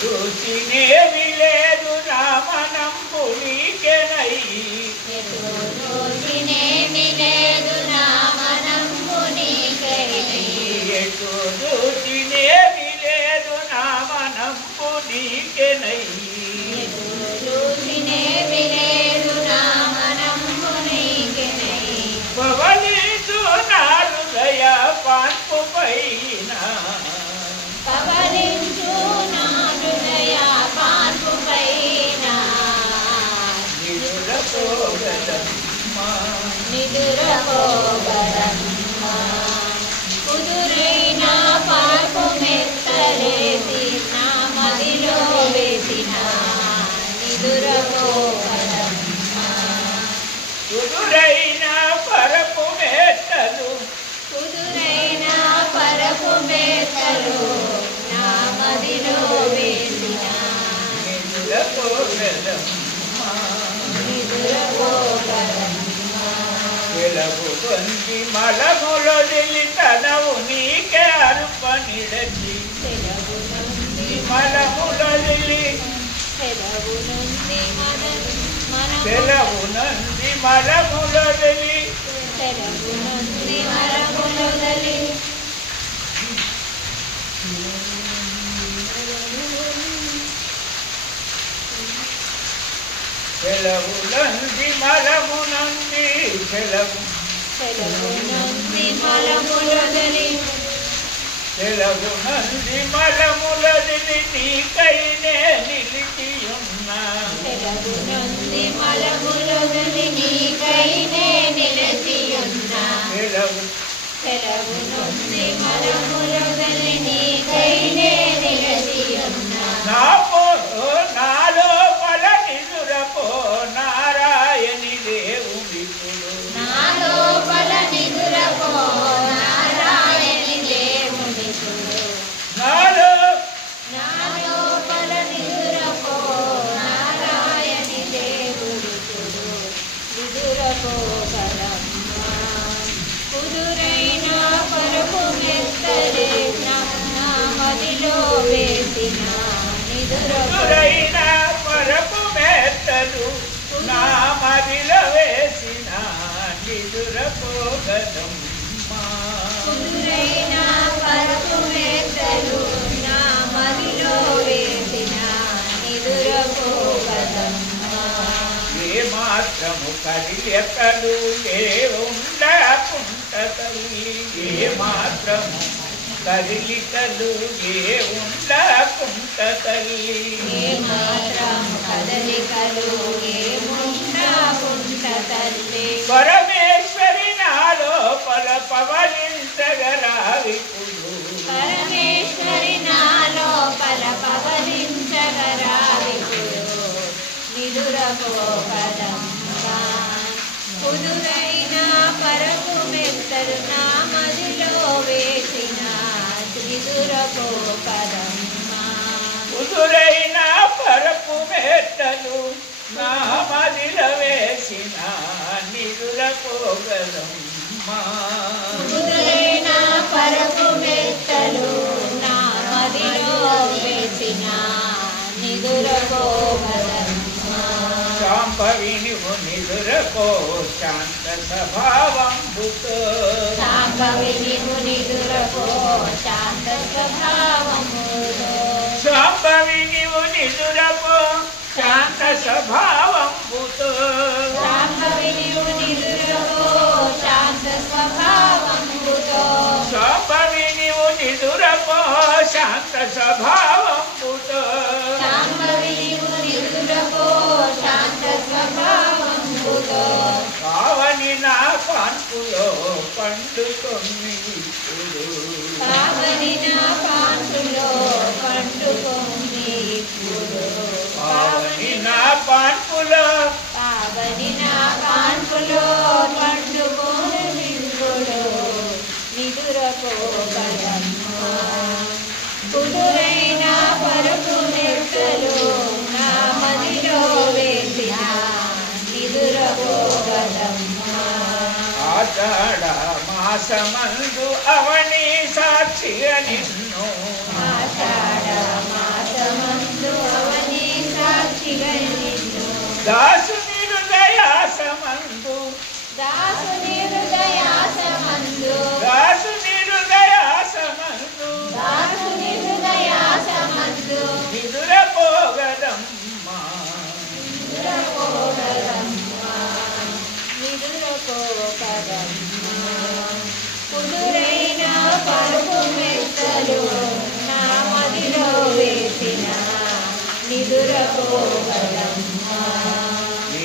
చూసినేమి లేదు రామనంబు నీకెనై చూసినేమి లేదు రామనంబు నీకై ఎటు చూసినేమి లేదు రామనంబు నీకెనై చూసినేమి లేదు రామనంబు నీకెనై పవలించు నా హృదయ పాన్పు పైన పవలించు నా హృదయ పాన్పు పైన నిదురపోగదమ్మా కుదురైన పాన్పు మెత్తలేసి నా మదిలో వేసిన నిదురపోగదమ్మా కుదురైన పరపు మెత్తలు కుదురైన పరపు మెత్తలు నా మదిలో వేసిన నిదురపోగదమ్మా నిదురపోగదమ్మా వెలగు పొంది మలములొదిలి తనవు నీకే అర్పణిడచి సెలవు నుండి మలములొదిలి సెలవు నుండి మనము సెలవు నంది మలములొదిలి సెలవు నుండి మరములొదలి సెలవు నంది మలమునంది సెలవు సెలవు నుండి మరములొదలి సెలవు నంది మలములొదిలి నీకైనే నిలిచియున్నా సెలవు నుండి మరములొదలి నీకైనే నిలచియున్నా సెలవు సెలవు నుండి మరములొదలి నీకైనే నిలచియున్నా నాలో పల నిదురపో నారాయణి దేవుడిప్పుడు నాలో పల నిదురపో నారాయణి దేవుని చూడు నాలో నాలో పల నిదురపో నారాయణి దేవుడి చూడు నిదురపోగలమ్మా కుదురైన పరుపు మెత్తలే నా మదిలో వేసిన కుదురైన పరపు మెత్తలు నా మదిలో వేసిన నిదురపోగదమ్మా కుదురైన పరుపు మెత్తలు నా మదిలో వేసిన నిదురపోగదమ్మా ఏ మాత్రము కడియకలు ఏ ఉండకుంటతలు ఏ మాత్రము కదిలికలు ఏ ఉండకుంటతలు ఏ మాత్రం కదలికలు ఏముండకుంట తల్లి పరమేశ్వరి నాలో పల పవలించగరావిపుడు పరమేశ్వరి నాలో పల పవలించగరావిపుడు నిదురపోగదమ్మా కుదురైన పరపు మెత్తలు నా మదిలో వేసిన నిదురపోగదమ్మా కుదురైన పరపు మెత్తలు నా మదిలో వేసిన నిదురపోగదమ్మా కుదురైన పరపు మెత్తలు నా మదిలో వేసిన నిదురపోగదమ్మా శాంభవిని నిదురపో శాంత స్వభావంబుతో శాంభవిని నిదురపో శాంత స్వభావముతో శాంభవిని నిదురపో శాంత స్వభావంబుతో శాంభవిని నిదురపో శాంత స్వభావముతో శాంభవిని నిదురపో శాంత స్వభావంబుతో శాంభవిని నిదురపో శాంత స్వభావముతో కావని నా కాన్పులో పండుకొని ఇప్పుడు కావని నా కాంతులో పండుకొని ఇప్పుడు కావని నా పాన్పులో కావని నా కాంతులో పండుకొని ఇప్పుడు నిదురపోగలమ్మా కుదురైన పరుపు మెత్తలు నా మదిలో వేసిన నిదురపోగలమ్మా ఆషాఢ మాసమందు అవని సాక్షిగా నిన్ను ఆషాఢ మాసమందు అవని సాక్షిగా నిన్ను దాసుని హృదయాసమందు దాసుని హృదయాసమందు దాసుని హృదయాసమందు దాసుని హృదయాసమందు నిదురపోగదమ్మా కుదురైన పరుపు మెత్తలు నా మదిలో వేసిన నిదురపోగలమ్మా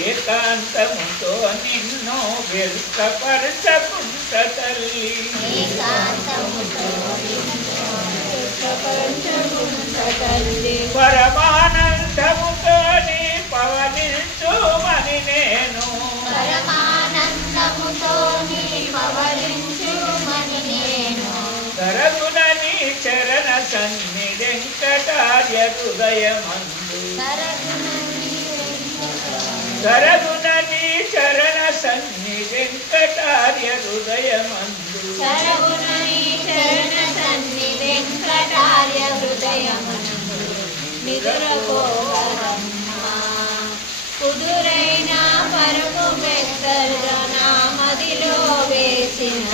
ఏకాంతముతో నిన్ను వ్యర్థపరచకుంట తల్లి ఏకాంతముతో నిన్ను వ్యర్థపరచకుంట తల్లి పరమానందముతో నీ పవనించుమని నేను పరమానందముతో నీ పవలించుమని నేను తరగున నీ చరణ సన్ని వెంకటార్య హృదయమందు తరగున నీ చరణ సన్ని వెంకటార్య హృదయమందు సరగుణ నీ చరణ సన్ని వెంకటార్య హృదయమందు నిదురపోగలమ్మా కుదురైన పరుపు మెత్తలు నా మదిలో వేసిన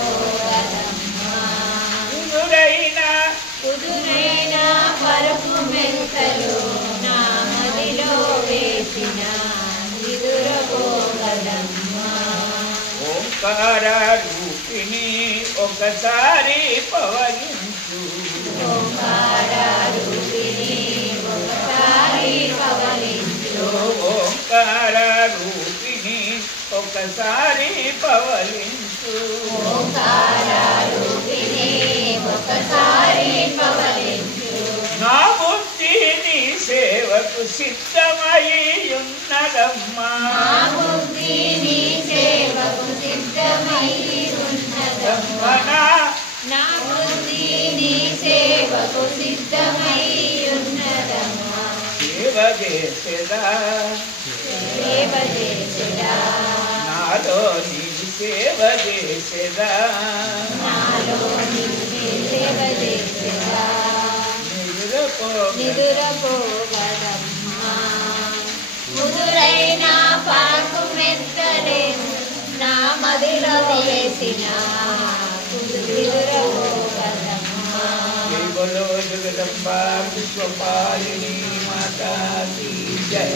నిదురపోగలమ్మా కుదురైన పరుపు మెత్తలు నా మదిలో వేసిన నిదురపోగలమ్మా ఓంకార రూపిణి ఒకసారి పవలించు ఓంకార రూపిణి ఒకసారి పవలించు ఓంకార రూపిణి ఒకసారి పవలించు ఓంకార రూపిణి ఒకసారి పవలించు నా బుద్ధి నీ సేవకు సిద్ధమై ఉన్నదమ్మా నా బుద్ధి నీ సేవకు సిద్ధమై ఉన్నదమ్మా నా బుద్ధి నీ సేవకు సిద్ధమై ఉన్నదమ్మా సేవ చేసేదా సేవ చేసేదా నాలో నీ సేవ చేసేదా నాలో నీ సేవ చేసేదా నిదురపోగలమ్మా కుదురైన పాకు మెత్తలే నా మదిలో వేసిన నిదురపోగలమ్మా జగదంబా విశ్వపాలిని మాతా కీ జయ.